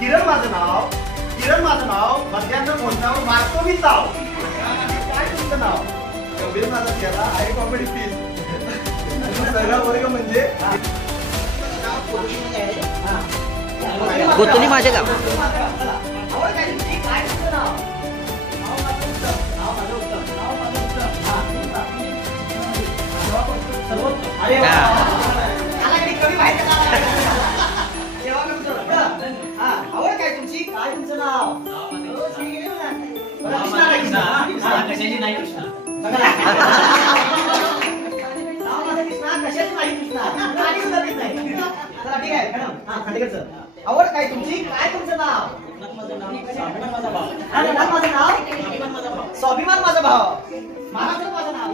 किरण माझं नाव मध्यान्ह भोजनावर मारतो मी ताव. काय तुमचं नाव? कबीर माझा चेहरा आहे कॉमेडी पीस. सगळा वर्ग म्हणजे कोतुनी माझे गाव. आवड काय तुमची? काय तुमचं नाव? नाव माझं उत्तम. अरे वा. आला कधी कमी माहिती का? सेवा करतो. आवड काय तुमची? काय तुमचं नाव? कशाची नाही कृष्णा. नाव माझं कृष्णा, कशाची नाही कृष्णा. आणि सुद्धा देत नाही. चला ठीक आहे मॅडम. खांडेकरचं. आवड काय तुमची? काय तुमचं नाव? माझं नाव स्वाभिमान माझा भाव. महाराष्ट्र माझं नाव.